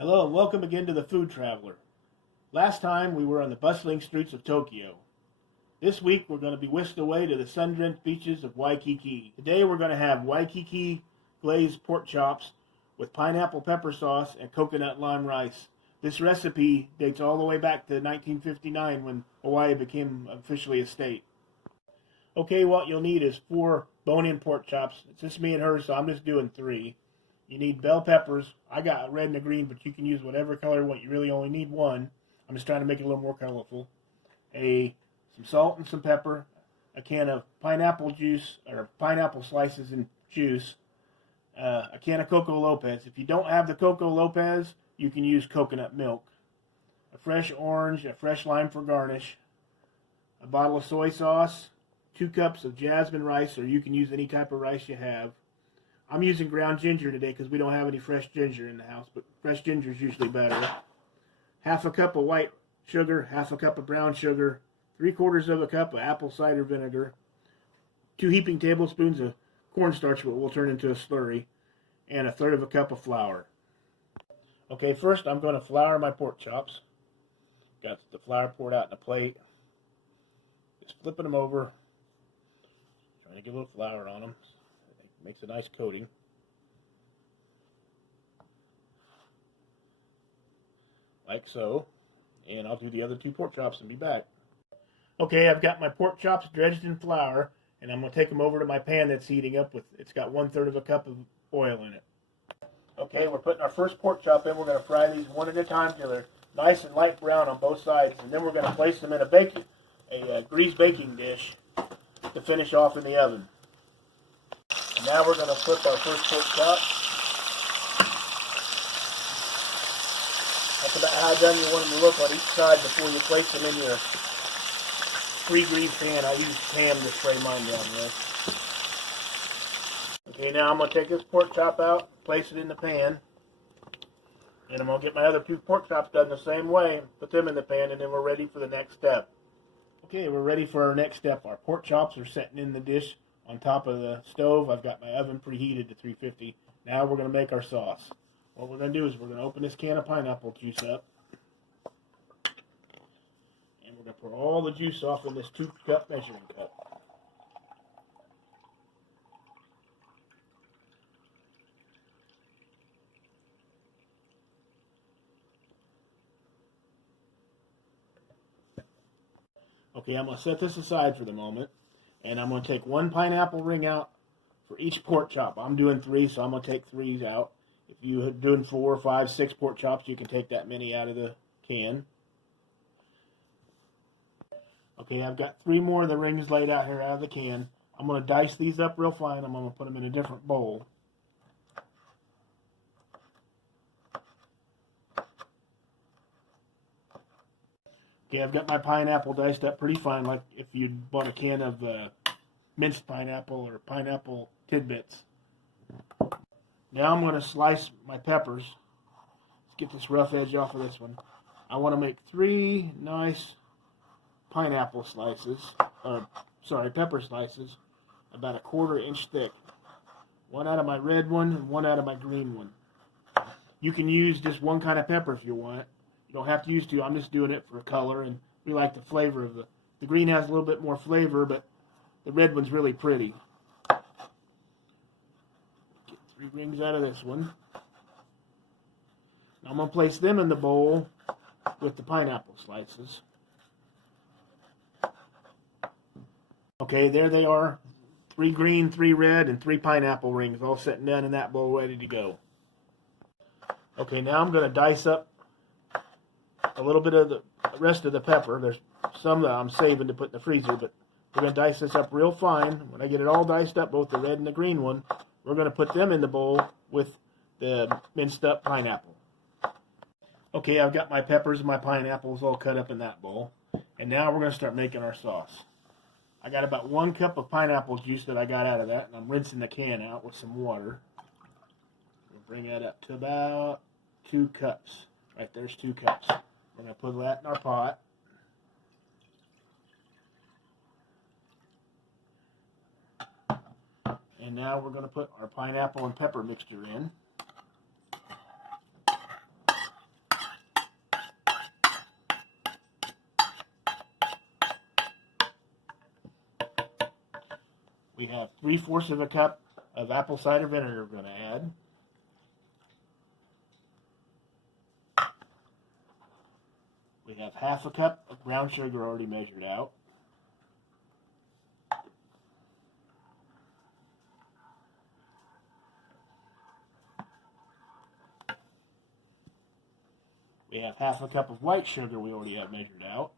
Hello and welcome again to the Food Traveler. Last time we were on the bustling streets of Tokyo. This week we're going to be whisked away to the sun-drenched beaches of Waikiki. Today we're going to have Waikiki glazed pork chops with pineapple pepper sauce and coconut lime rice. This recipe dates all the way back to 1959 when Hawaii became officially a state. Okay, what you'll need is 4 bone-in pork chops. It's just me and her, so I'm just doing 3. You need bell peppers. I got red and a green, but you can use whatever color you want. You really only need 1. I'm just trying to make it a little more colorful. Some salt and some pepper. A can of pineapple juice, or pineapple slices and juice. A can of coco lopez. If you don't have the coco lopez, you can use coconut milk. A fresh orange, a fresh lime for garnish. A bottle of soy sauce. 2 cups of jasmine rice, or you can use any type of rice you have. I'm using ground ginger today because we don't have any fresh ginger in the house, but fresh ginger is usually better. Half a cup of white sugar, half a cup of brown sugar, 3/4 of a cup of apple cider vinegar, 2 heaping tablespoons of cornstarch, what will turn into a slurry, and 1/3 of a cup of flour. Okay, first I'm going to flour my pork chops. Got the flour poured out in a plate. Just flipping them over, trying to get a little flour on them. Makes a nice coating. Like so. And I'll do the other 2 pork chops and be back. Okay, I've got my pork chops dredged in flour, and I'm going to take them over to my pan that's heating up with, it's got 1/3 of a cup of oil in it. Okay, we're putting our first pork chop in. We're going to fry these one at a time till they're nice and light brown on both sides, and then we're going to place them in a greased baking dish to finish off in the oven. And now we're going to flip our first pork chop. That's about how done you want them to look on each side before you place them in your pre-greased pan. I use Pam to spray mine down with. Okay, now I'm going to take this pork chop out, place it in the pan, and I'm going to get my other 2 pork chops done the same way, put them in the pan, and then we're ready for the next step. Okay, we're ready for our next step. Our pork chops are sitting in the dish on top of the stove. I've got my oven preheated to 350. Now we're going to make our sauce. What we're going to do is we're going to open this can of pineapple juice up. And we're going to pour all the juice off in this 2-cup measuring cup. Okay, I'm going to set this aside for the moment. And I'm going to take 1 pineapple ring out for each pork chop. I'm doing 3, so I'm going to take 3 out. If you're doing 4, 5, 6 pork chops, you can take that many out of the can. Okay, I've got 3 more of the rings laid out here out of the can. I'm going to dice these up real fine. I'm going to put them in a different bowl. Okay, I've got my pineapple diced up pretty fine, like if you bought a can of minced pineapple or pineapple tidbits. Now I'm going to slice my peppers. Let's get this rough edge off of this one. I want to make 3 nice pineapple slices, pepper slices, about 1/4 inch thick. 1 out of my red one and 1 out of my green one. You can use just 1 kind of pepper if you want. You don't have to use 2. I'm just doing it for color, and we like the flavor of the green has a little bit more flavor, but the red one's really pretty. Get 3 rings out of this one. Now I'm going to place them in the bowl with the pineapple slices. Okay, there they are. 3 green, 3 red, and 3 pineapple rings all sitting down in that bowl ready to go. Okay, now I'm going to dice up a little bit of the rest of the pepper. There's some that I'm saving to put in the freezer, but we're going to dice this up real fine. When I get it all diced up, both the red and the green one, we're going to put them in the bowl with the minced up pineapple. Okay, I've got my peppers and my pineapples all cut up in that bowl. And now we're going to start making our sauce. I got about 1 cup of pineapple juice that I got out of that, and I'm rinsing the can out with some water. We'll bring that up to about 2 cups. Right, there's 2 cups. We're going to put that in our pot. And now we're going to put our pineapple and pepper mixture in. We have 3/4 of a cup of apple cider vinegar we're going to add. We have 1/2 cup of brown sugar already measured out. We have 1/2 cup of white sugar we already have measured out.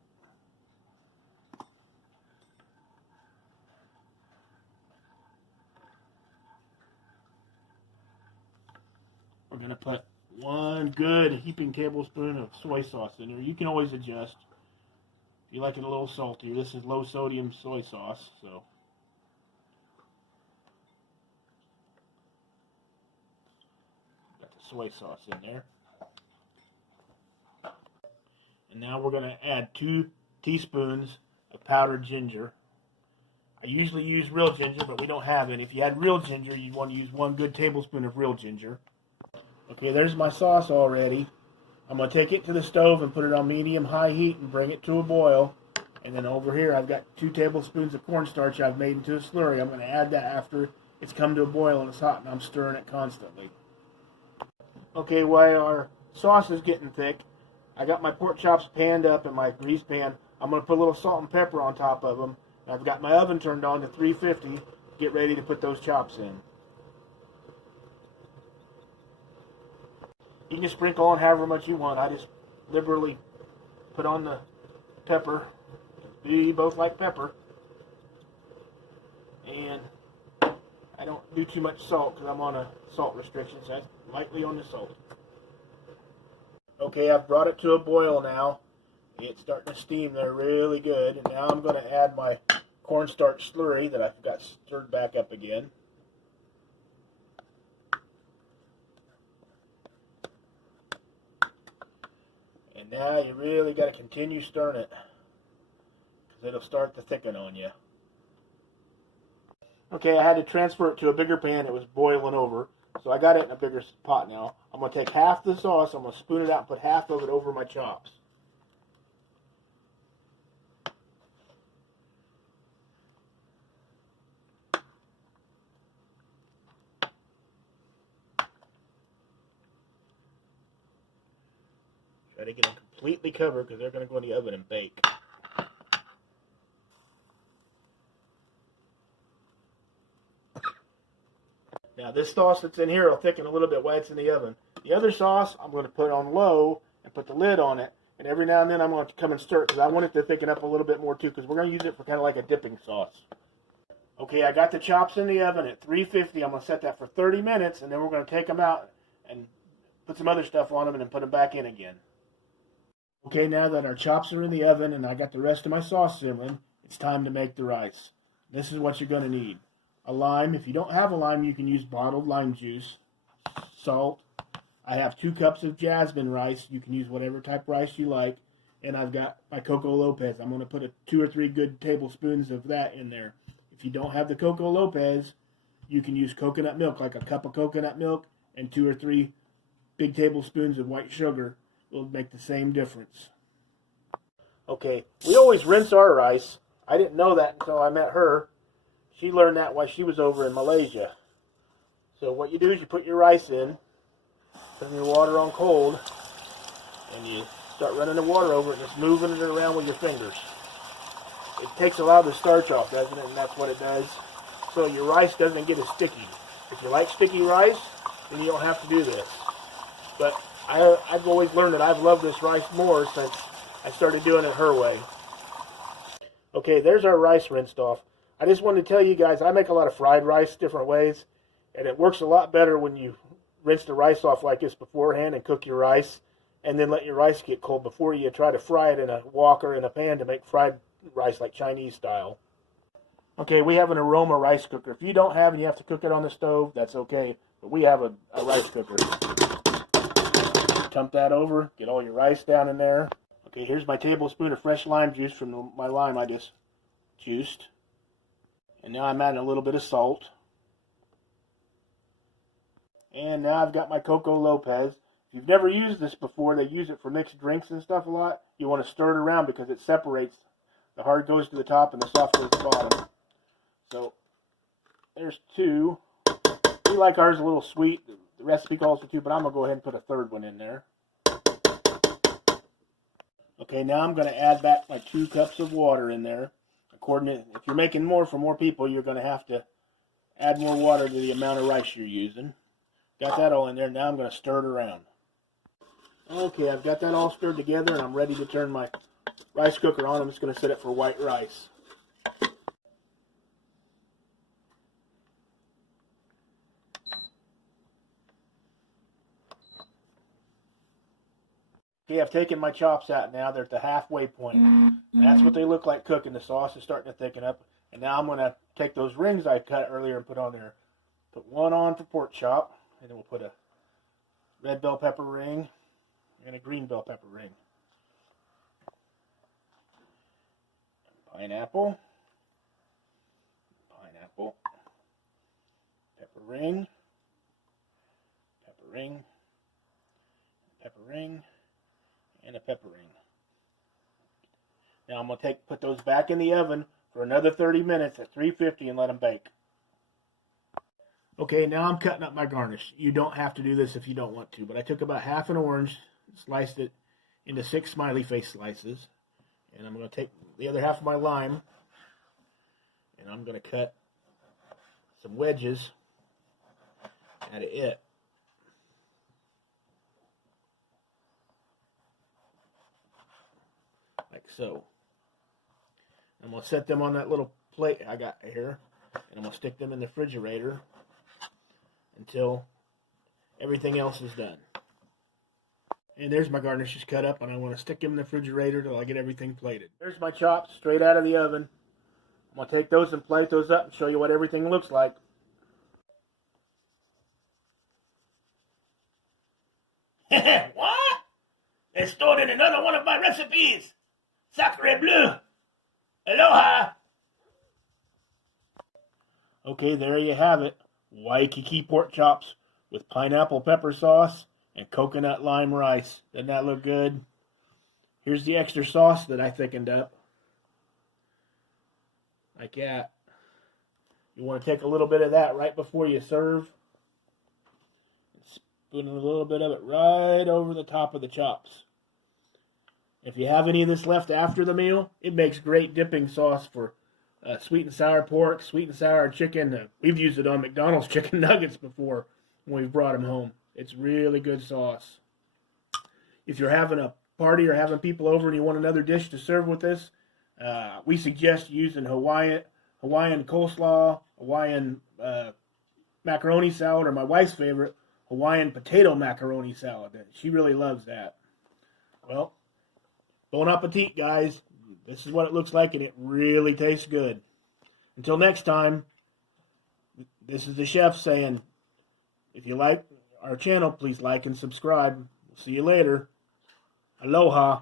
We're going to put 1 good heaping tablespoon of soy sauce in there. You can always adjust. If you like it a little saltier, this is low sodium soy sauce, so. Got the soy sauce in there. And now we're going to add 2 teaspoons of powdered ginger. I usually use real ginger, but we don't have it. If you had real ginger, you'd want to use 1 good tablespoon of real ginger. Okay, there's my sauce already. I'm going to take it to the stove and put it on medium-high heat and bring it to a boil. And then over here, I've got 2 tablespoons of cornstarch I've made into a slurry. I'm going to add that after it's come to a boil and it's hot, and I'm stirring it constantly. Okay, while our sauce is getting thick, I got my pork chops panned up in my grease pan. I'm going to put a little salt and pepper on top of them. I've got my oven turned on to 350 to get ready to put those chops in. You can sprinkle on however much you want. I just liberally put on the pepper. We both like pepper. And I don't do too much salt because I'm on a salt restriction, so I'm lightly on the salt. Okay, I've brought it to a boil now. It's starting to steam there really good. And now I'm going to add my cornstarch slurry that I've got stirred back up again. And now you really got to continue stirring it, because it'll start to thicken on you. Okay, I had to transfer it to a bigger pan. It was boiling over. So I got it in a bigger pot now. I'm going to take half the sauce, I'm going to spoon it out and put half of it over my chops. Try to get them completely covered because they're going to go in the oven and bake. Now this sauce that's in here will thicken a little bit while it's in the oven. The other sauce I'm going to put on low and put the lid on it. And every now and then I'm going to come and stir it because I want it to thicken up a little bit more too, because we're going to use it for kind of like a dipping sauce. Okay, I got the chops in the oven at 350. I'm going to set that for 30 minutes, and then we're going to take them out and put some other stuff on them and then put them back in again. Okay, now that our chops are in the oven and I got the rest of my sauce simmering, it's time to make the rice. This is what you're going to need. A lime. If you don't have a lime, you can use bottled lime juice. Salt. I have 2 cups of jasmine rice. You can use whatever type rice you like. And I've got my coco lopez. I'm going to put 2 or 3 good tablespoons of that in there. If you don't have the coco lopez, you can use coconut milk, like a cup of coconut milk and 2 or 3 big tablespoons of white sugar. Will make the same difference. Okay, we always rinse our rice. I didn't know that until I met her. She learned that while she was over in Malaysia. So what you do is you put your rice in, turn your water on cold, and you start running the water over it and just moving it around with your fingers. It takes a lot of the starch off, doesn't it? And that's what it does. So your rice doesn't get as sticky. If you like sticky rice, then you don't have to do this. But I've always learned that I've loved this rice more since I started doing it her way. Okay, there's our rice rinsed off. I just wanted to tell you guys, I make a lot of fried rice different ways, and it works a lot better when you rinse the rice off like this beforehand and cook your rice, and then let your rice get cold before you try to fry it in a wok or in a pan to make fried rice like Chinese style. Okay, we have an aroma rice cooker. If you don't have and you have to cook it on the stove, that's okay, but we have a rice cooker. Dump that over, get all your rice down in there. Okay, here's my tablespoon of fresh lime juice from my lime I just juiced. And now I'm adding a little bit of salt. And now I've got my coco lopez. If you've never used this before, they use it for mixed drinks and stuff a lot. You want to stir it around because it separates. The hard goes to the top and the soft goes to the bottom. So there's 2. We like ours a little sweet. The recipe calls for 2, but I'm going to go ahead and put a 3rd one in there. Okay, now I'm going to add back my 2 cups of water in there. According to, if you're making more for more people, you're going to have to add more water to the amount of rice you're using. Got that all in there. Now I'm going to stir it around. Okay, I've got that all stirred together, and I'm ready to turn my rice cooker on. I'm just going to set it for white rice. Okay, I've taken my chops out now. They're at the halfway point. And that's what they look like cooking. The sauce is starting to thicken up. And now I'm going to take those rings I cut earlier and put on there. Put one on for pork chop. And then we'll put a red bell pepper ring and a green bell pepper ring. Pineapple. Pineapple. Pepper ring. Pepper ring. Pepper ring. And a pepper ring. Now I'm going to put those back in the oven for another 30 minutes at 350 and let them bake. Okay, now I'm cutting up my garnish. You don't have to do this if you don't want to, but I took about half an orange, sliced it into 6 smiley face slices, and I'm going to take the other half of my lime, and I'm going to cut some wedges out of it. Like so. I'm going to set them on that little plate I got here, and I'm going to stick them in the refrigerator until everything else is done. And there's my garnishes cut up, and I want to stick them in the refrigerator till I get everything plated. There's my chops straight out of the oven. I'm going to take those and plate those up and show you what everything looks like. What? They stored in another one of my recipes. Sacre bleu! Aloha! Okay, there you have it. Waikiki pork chops with pineapple pepper sauce and coconut lime rice. Doesn't that look good? Here's the extra sauce that I thickened up. Like that. You want to take a little bit of that right before you serve. Spoon a little bit of it right over the top of the chops. If you have any of this left after the meal, it makes great dipping sauce for sweet and sour pork, sweet and sour chicken. We've used it on McDonald's chicken nuggets before when we've brought them home. It's really good sauce. If you're having a party or having people over and you want another dish to serve with this, we suggest using Hawaiian coleslaw, Hawaiian macaroni salad, or my wife's favorite, Hawaiian potato macaroni salad. She really loves that. Well, bon appetit, guys. This is what it looks like, and it really tastes good. Until next time, this is the chef saying, if you like our channel, please like and subscribe. We'll see you later. Aloha.